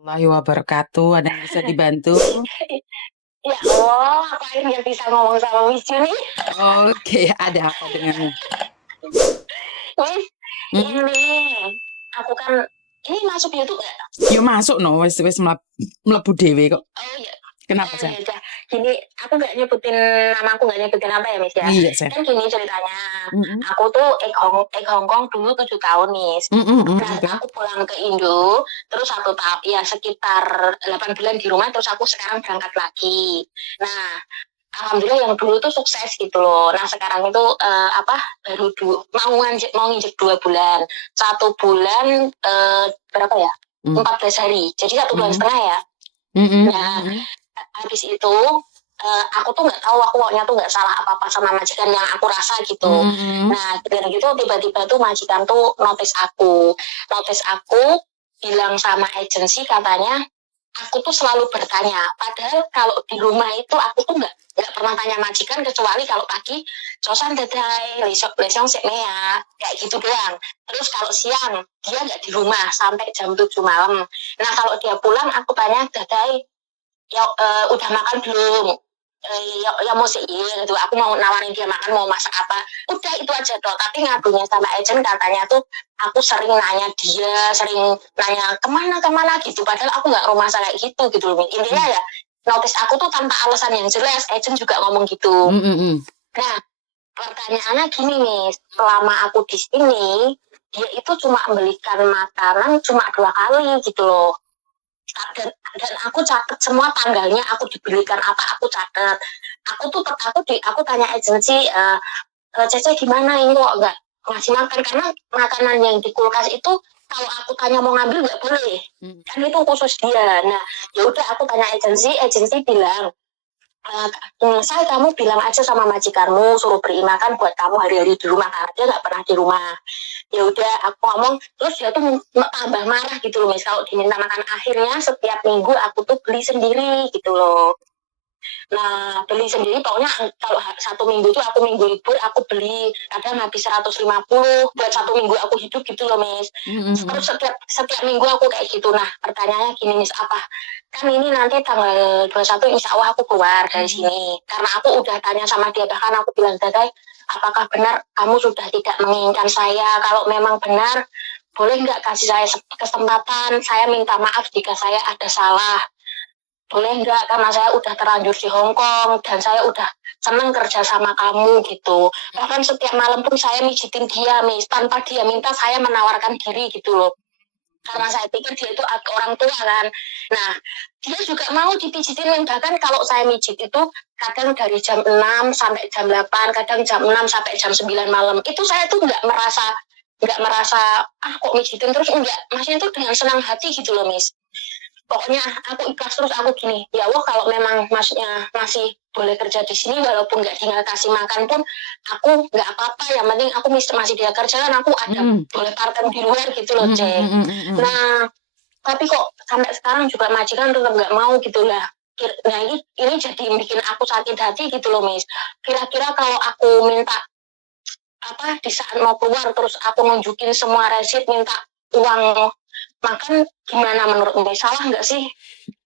Warahmatullahi wabarakatuh. Ada yang bisa dibantu? Ya Allah, aku akhirnya bisa ngomong sama Miss Juni. Oke, ada apa denganmu? Miss, Hmm? ini aku kan ini masuk YouTube nggak? Yo masuk no, wis mlebu dhewe kok. Oh iya. Kenapa, Ya Sen? udah. Gini, aku nggak nyebutin nama, aku nggak nyebutin apa ya, Miss ya. Iya, Sen. Kan gini ceritanya. Mm-mm. Aku tuh Hong Kong dulu 7 tahun, Miss. Nah, Oke. aku pulang ke Indo, terus 1 tahun, ya sekitar 8 bulan di rumah, terus aku sekarang berangkat lagi. Nah, alhamdulillah yang dulu tuh sukses gitu loh. Nah sekarang itu baru mau nginjek 2 bulan. 1 bulan berapa ya? Mm. 14 hari. Jadi 1 bulan Mm. setengah ya. Mm-mm. Nah Mm-mm. habis itu aku tuh nggak tahu, aku pokoknya tuh nggak salah apa-apa sama majikan yang aku rasa gitu. Mm-mm. Nah dari gitu tiba-tiba tuh majikan tuh notice aku bilang sama agensi katanya aku tuh selalu bertanya. Padahal kalau di rumah itu aku tuh nggak pernah tanya majikan kecuali kalau pagi cosan dadai lesok lesong sekmea kayak gitu doang. Terus kalau siang dia nggak di rumah sampai jam 7 malam. Nah kalau dia pulang aku tanya dadai ya udah makan belum? Ya mau sih gitu. Aku mau nawarin dia makan, mau masak apa, udah itu aja toh. Tapi ngadunya sama agent katanya tuh aku sering nanya dia, sering nanya kemana kemana gitu, padahal aku nggak rumah kayak gitu loh. Intinya ya notice aku tuh tanpa alasan yang jelas, agent juga ngomong gitu. Mm-mm. Nah pertanyaannya gini nih, selama aku di sini dia itu cuma belikan makanan cuma 2 kali gitu loh. Dan aku catat semua tanggalnya, aku dibelikan apa aku catat. Aku tanya agensi, Cece gimana ini kok nggak ngasih makan, karena makanan yang di kulkas itu kalau aku tanya mau ngambil nggak boleh, Mm. kan itu khusus dia. Nah ya udah aku tanya agensi bilang, saya kamu bilang aja sama majikanmu suruh beri makan buat kamu hari-hari di rumah karena dia nggak pernah di rumah. Ya udah aku ngomong, terus dia tuh tambah marah gitu loh, Miss, kalau diminta makan. Akhirnya setiap minggu aku tuh beli sendiri gitu loh. Nah beli sendiri pokoknya kalau 1 minggu tuh aku minggu libur aku beli, kadang habis 150 buat 1 minggu aku hidup gitu loh, Miss. Terus Mm-mm. setiap minggu aku kayak gitu. Nah pertanyaannya gini, Miss, apa kan ini nanti tanggal 21 insya Allah aku keluar dari Mm-mm. sini, karena aku udah tanya sama dia, bahkan aku bilang, Dadai apakah benar kamu sudah tidak menginginkan saya? Kalau memang benar boleh nggak kasih saya kesempatan, saya minta maaf jika saya ada salah, boleh nggak, karena saya udah terlanjur di Hong Kong dan saya udah seneng kerja sama kamu gitu. Bahkan setiap malam pun saya mijitin dia, Miss, tanpa dia minta saya menawarkan diri gitu loh, karena saya pikir dia itu orang tua kan. Nah dia juga mau dipijitin, bahkan kalau saya mijit itu kadang dari jam 6 sampai jam 8, kadang jam 6 sampai jam 9 malam. Itu saya tuh nggak merasa kok mijitin terus, enggak, maksudnya itu dengan senang hati gitu loh, Miss. Pokoknya aku ikhlas, terus aku gini, ya Allah kalau memang maksudnya masih boleh kerja di sini walaupun nggak tinggal kasih makan pun aku nggak apa-apa, yang penting aku masih dia kerja kan, aku ada Mm-mm. boleh part time di luar gitu loh, Mm-mm. Cek. Mm-mm. Nah tapi kok sampai sekarang juga majikan tetap nggak mau gitu lah. Nah ini jadi bikin aku sakit hati gitu loh, Miss. Kira-kira kalau aku minta apa di saat mau keluar terus aku nunjukin semua resit minta uang makan, gimana menurut Miss? Salah nggak sih?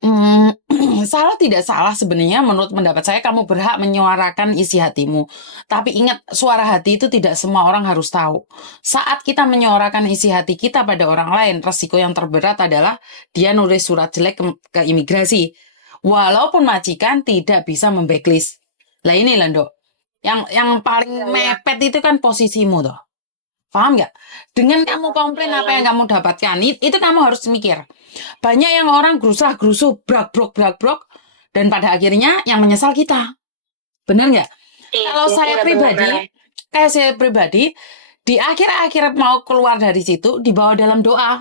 Hmm, salah tidak salah sebenarnya menurut pendapat saya kamu berhak menyuarakan isi hatimu. Tapi ingat suara hati itu tidak semua orang harus tahu. Saat kita menyuarakan isi hati kita pada orang lain, resiko yang terberat adalah dia nulis surat jelek ke imigrasi. Walaupun majikan tidak bisa memblacklist. Lah ini lah, Dok. Yang paling Iya, iya. mepet itu kan posisimu toh. Paham nggak? Dengan Iya, kamu komplain iya, apa iya. yang kamu dapatkan, itu kamu harus mikir. Banyak yang orang gerusah-gerusuh, brak-brok, dan pada akhirnya yang menyesal kita. Bener nggak? Iya, Kalau saya iya benar pribadi, benar. kayak saya pribadi, di akhir-akhir mau keluar dari situ, dibawa dalam doa.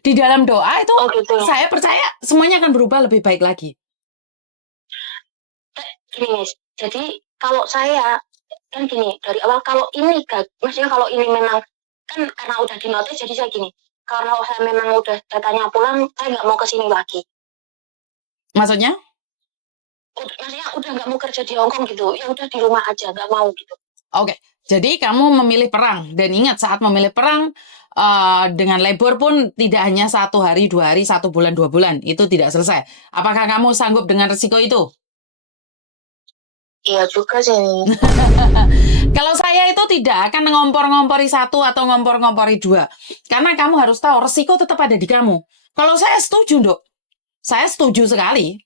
Di dalam doa itu, Oh gitu ya. saya percaya semuanya akan berubah lebih baik lagi. Gini, Miss. Jadi kalau saya kan gini dari awal, kalau ini maksudnya kalau ini memang kan karena udah di notice, jadi saya gini, kalau saya memang udah datanya pulang saya nggak mau kesini lagi. Maksudnya? Maksudnya udah nggak mau kerja di Hong Kong gitu, ya udah di rumah aja, nggak mau gitu. Oke, jadi kamu memilih perang. Dan ingat saat memilih perang, dengan labor pun tidak hanya 1 hari, 2 hari, 1 bulan, 2 bulan, itu tidak selesai. Apakah kamu sanggup dengan resiko itu? Iya juga sih. Kalau saya itu tidak akan ngompor-ngompori 1 atau ngompor-ngompori 2. Karena kamu harus tahu resiko tetap ada di kamu. Kalau saya setuju, Dok. Saya setuju sekali.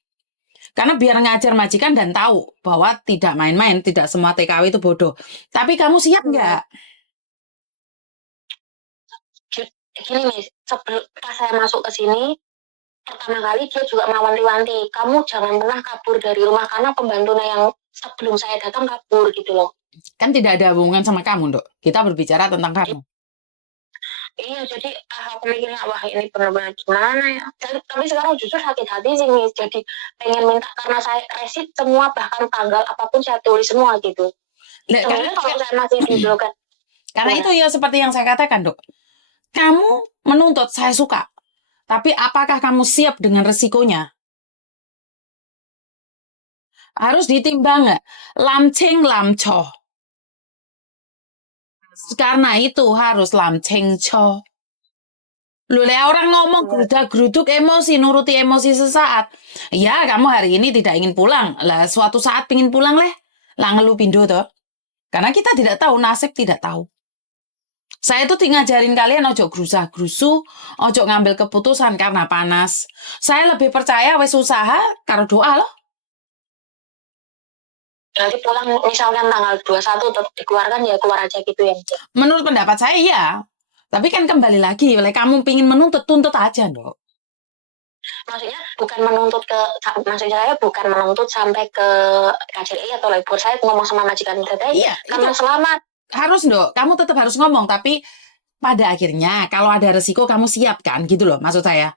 Karena biar ngajar majikan dan tahu bahwa tidak main-main, tidak semua TKW itu bodoh. Tapi kamu siap nggak? Gini nih, sebelum pas saya masuk ke sini, pertama kali dia juga mewanti-wanti, kamu jangan pernah kabur dari rumah karena pembantunya yang sebelum saya datang kabur gitu loh. Kan tidak ada hubungan sama kamu, Dok. Kita berbicara tentang kamu. Iya, jadi aku mikirnya, wah ini benar-benar gimana ya. Tapi sekarang justru sakit hati sih, Miss. Jadi pengen minta, karena saya resit semua, bahkan tanggal apapun saya tulis semua gitu. Sebenarnya kalau saya masih di blogan. Karena itu ya seperti yang saya katakan, Dok. Kamu menuntut, saya suka. Tapi apakah kamu siap dengan resikonya? Harus ditimbang nggak? Lamceng lamcoh. Karena itu harus lamceng cho. Lule orang ngomong gerudak-geruduk emosi, nuruti emosi sesaat. Ya, kamu hari ini tidak ingin pulang. Lah, suatu saat pingin pulang leh. Lah ngeluh pindo toh. Karena kita tidak tahu, nasib tidak tahu. Saya tuh ngajarin kalian ojo gerusah-gerusu, ojo ngambil keputusan karena panas. Saya lebih percaya wes usaha karo doa loh. Nanti pulang misalkan tanggal 21 tetap dikeluarkan, ya keluar aja gitu ya. Menurut pendapat saya ya. Tapi kan kembali lagi, oleh kamu pingin menuntut, tuntut aja, Dok. Maksudnya bukan menuntut maksudnya saya bukan menuntut sampai ke KJI atau labor. Saya ngomong sama majikan kita, Iya, karena itu selamat. harus, Dok. Kamu tetap harus ngomong, tapi pada akhirnya kalau ada resiko kamu siap kan, gitu loh maksud saya.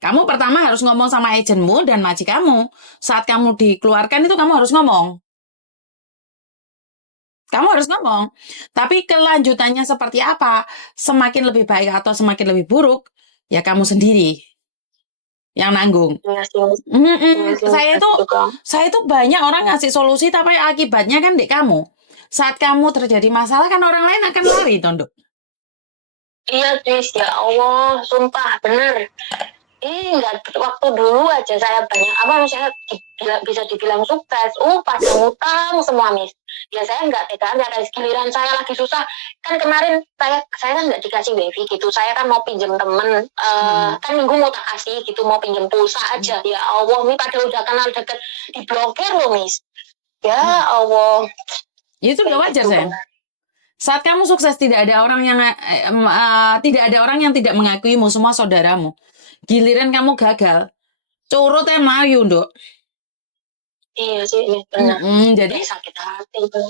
Kamu pertama harus ngomong sama agenmu dan majikanmu. Saat kamu dikeluarkan itu kamu harus ngomong. Kamu harus ngomong. Tapi kelanjutannya seperti apa? Semakin lebih baik atau semakin lebih buruk, ya kamu sendiri yang nanggung. Saya itu banyak orang ngasih solusi, tapi akibatnya kan di kamu. Saat kamu terjadi masalah kan orang lain akan lari, Tondok. Iya, Tris, ya Allah, sumpah bener. Enggak, waktu dulu aja saya banyak misalnya bisa dibilang sukses, pada ngutang semua, Miss. Ya saya nggak tegaan, ya giliran saya lagi susah. Kan kemarin saya kan nggak dikasih wifi gitu, saya kan mau pinjam temen, kan minggu mau tak kasih gitu, mau pinjam pulsa aja. Ya Allah, ini pada udah kenal deket, diblokir loh, Miss. Ya Allah. Itu udah wajar, sayang. Saat kamu sukses tidak ada orang yang tidak mengakuimu, semua saudaramu. Giliran kamu gagal, curut melayu, Nduk. Iya sih, benar. Jadi sakit hati itu.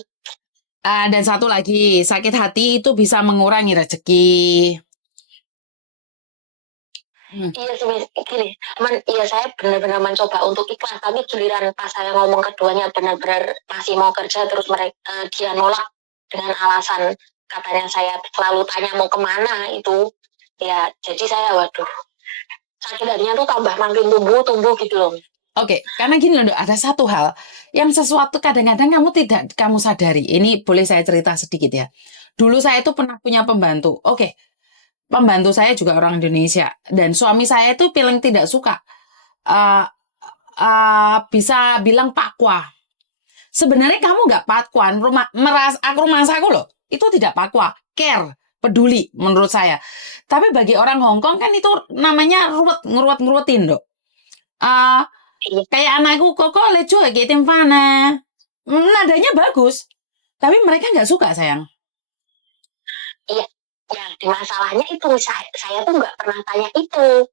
Dan satu lagi, sakit hati itu bisa mengurangi rezeki. Iya sih, gini, iya saya benar-benar mencoba untuk ikhlas, tapi giliran pas saya ngomong keduanya benar-benar masih mau kerja, terus mereka dia nolak dengan alasan katanya saya selalu tanya mau kemana itu, ya jadi saya waduh, sakit hatinya tuh tambah makin tumbuh gitu loh. Oke, karena gini loh, ada satu hal yang sesuatu kadang-kadang kamu sadari. Ini boleh saya cerita sedikit ya. Dulu saya itu pernah punya pembantu. Oke, pembantu saya juga orang Indonesia dan suami saya itu paling tidak suka bisa bilang pakwa. Sebenarnya kamu nggak pakwan, rumah aku loh, itu tidak pakwa, care, peduli menurut saya. Tapi bagi orang Hong Kong kan itu namanya ngeruet-ngeruetin, Dok. Kayak anakku kok lecu kayak mana. Nadanya bagus, tapi mereka nggak suka, sayang. Iya, ya masalahnya itu saya tuh nggak pernah tanya itu.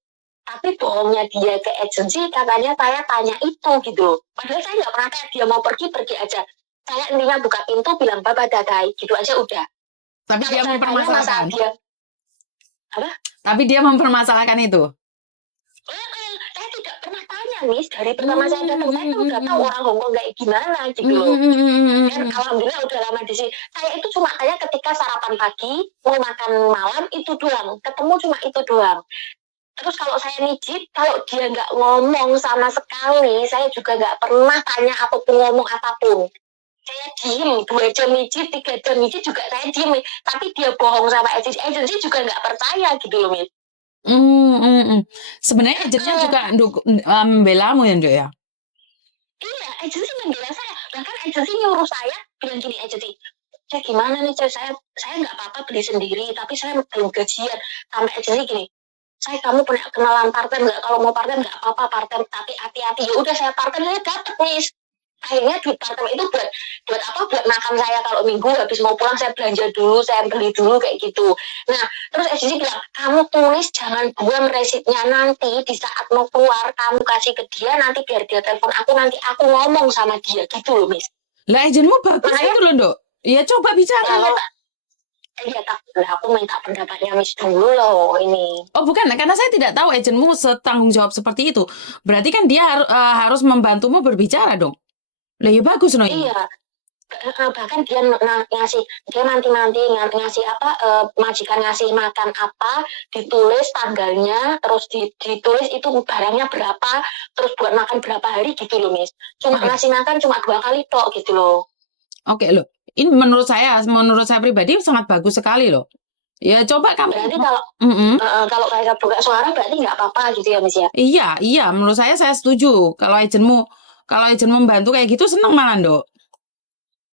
Tapi bohongnya dia ke agensi, katanya saya tanya itu gitu. Padahal saya nggak pernah tanya, dia mau pergi aja. Saya intinya buka pintu, bilang baba dadai, gitu aja udah. Tapi dia mempermasalahkan. Apa? Tapi dia mempermasalahkan itu. Saya tidak pernah tanya, Miss. Dari pertama saya datang, saya tuh udah tahu orang Hongkong kayak gimana gitu loh. Dan alhamdulillah udah lama di sini. Saya itu cuma tanya ketika sarapan pagi, mau makan malam, itu doang. Ketemu cuma itu doang. Terus kalau saya mijit, kalau dia nggak ngomong sama sekali, saya juga nggak pernah tanya ataupun ngomong apapun. saya diem 2 jam mijit, 3 jam mijit juga saya diem, tapi dia bohong sama agensi juga nggak percaya gitu loh, Miss. Sebenarnya agennya juga membelamu ya, Nduk, ya? Iya, agensi membela saya. Bahkan agensi nyuruh saya bilang gini, agensi, "Cek gimana nih, Cek, saya nggak apa-apa beli sendiri, tapi saya belum gajian." Sampai agensi gini, "Saya kamu punya kenalan part-time nggak? Kalau mau part-time nggak apa-apa part-time, tapi hati-hati." Ya udah saya part-time, saya dapet, Miss. Akhirnya duit part-time itu buat apa? Buat makan saya kalau minggu habis mau pulang saya belanja dulu, saya beli dulu kayak gitu. Nah, terus agensi bilang, "Kamu tulis jangan buang resitnya, nanti di saat mau keluar kamu kasih ke dia, nanti biar dia telepon aku, nanti aku ngomong sama dia." Gitu loh, Miss. Lah agenmu bagus Makanya itu loh, Nduk. Ya coba bicara kalau lah. aku minta pendapatnya Miss dulu loh ini. Oh bukan, karena saya tidak tahu agenmu setanggung jawab seperti itu. Berarti kan dia harus membantumu berbicara dong. Lah ya bagus loh ini. Iya. Bahkan dia ngasih, dia nanti ngasih apa, majikan ngasih makan apa, ditulis tanggalnya, terus ditulis itu barangnya berapa, terus buat makan berapa hari gitu loh, Miss. Cuma Oke. ngasih makan cuma 2 kali tok gitu loh. Oke loh. Ini menurut saya pribadi sangat bagus sekali loh. Ya coba kamu. Berarti kalau Mm-mm. kalau kayak buka suara berarti nggak apa-apa gitu ya, Miss ya? Iya, menurut saya setuju. Kalau agenmu membantu kayak gitu seneng malah, Nduk.